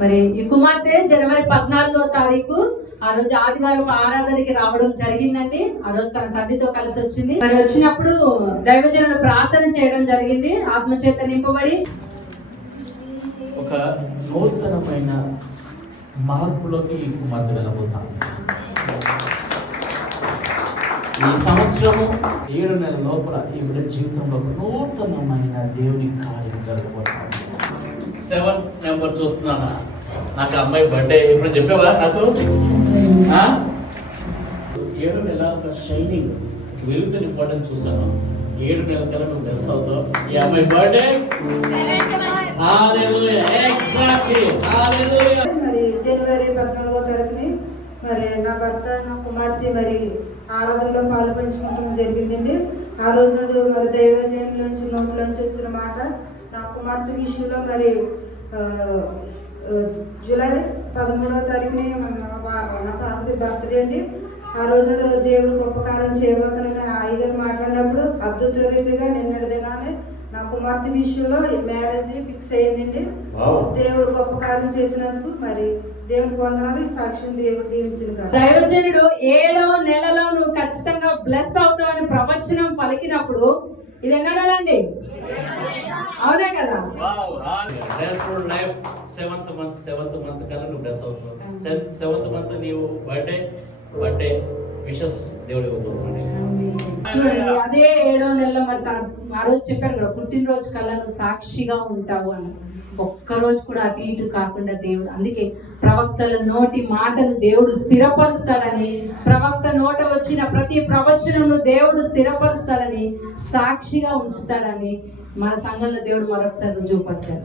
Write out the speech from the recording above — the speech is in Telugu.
మరి ఈ కుమార్తె జనవరి 14వ తారీఖు ఆ రోజు ఆదివారం ఆరాధనకి రావడం జరిగిందండి. ఆ రోజు తన తండ్రితో కలిసి వచ్చింది. మరి వచ్చినప్పుడు దైవజనుడు ప్రార్థన చేయడం జరిగింది. ఆత్మచేత నింపబడి ఒక నూతనమైన మార్పులోకి ఈ కుమార్తె వెళ్ళబోతాం. ఈ సంవత్సరము 7 నెలల లోపల ఈ బిడ్డ జీవితంలో నూతనమైన దేవుని కార్యం జరగబోతాం. 7 నెంబర్ చూస్తున్నానా? నాకు అమ్మాయి బర్త్డే ఇప్పుడు చెప్పావా? నాకు 7 నెలల ఒక షైనింగ్ వెలుగుతూ నింపడం చూసాను. 7 నెలల కల్లా నువ్వు డ్రెస్ అవుతావు. ఈ అమ్మాయి బర్త్డే మరి జనవరి 14వ తారీఖుని మరి నా భర్త నా కుమార్తె మరి ఆరాధనలో పాల్పంచుకోవడం జరిగిందండి. ఆ రోజు నుండి మరి దైవజనులోంచి నోట్లోంచి వచ్చిన మాట నా కుమార్తె విషయంలో మరి జూలై 13వ తారీఖుని నా పాపది బర్త్డే అండి. ఆ రోజు దేవుడు గొప్ప కార్యం చేయబోతున్న అయ్యగారు మాట్లాడినప్పుడు అద్భుత రీతిగా నిన్నటి దినాన్ని నా కుమార్తె విషయంలో మ్యారేజ్ ఫిక్స్ అయ్యిందండి. దేవుడు గొప్ప కార్యం చేసినందుకు మరి దేవుడు పొందడానికి సాక్ష్యం దేవుడు దీవించిన. దైవజనుడు 7వ నెలలో నువ్వు ఖచ్చితంగా బ్లెస్ అవుతావని ప్రవచనం పలికినప్పుడు ఇది ఎన్నో నెల అండి? అవునే కదా? 7th మంత్ కల్లా నువ్వు డ్రెస్ అవుతావు. 7th మంత్ నీవు బర్త్డే విషెస్ దేవుడు ఇవ్వబోతున్నాడు. చూడండి, అదే 7వ నెలలో మరి ఆ రోజు చెప్పారు కదా, పుట్టినరోజు కల్లా నువ్వు సాక్షిగా ఉంటావు అని. ఒక్కరోజు కూడా అటు ఇటు కాకుండా దేవుడు, అందుకే ప్రవక్తల నోటి మాటను దేవుడు స్థిరపరుస్తాడని, ప్రవక్త నోట వచ్చిన ప్రతి ప్రవచనను దేవుడు స్థిరపరుస్తాడని, సాక్షిగా ఉంచుతాడని మన సంఘంలో దేవుడు మరొకసారి చూపట్టాడు.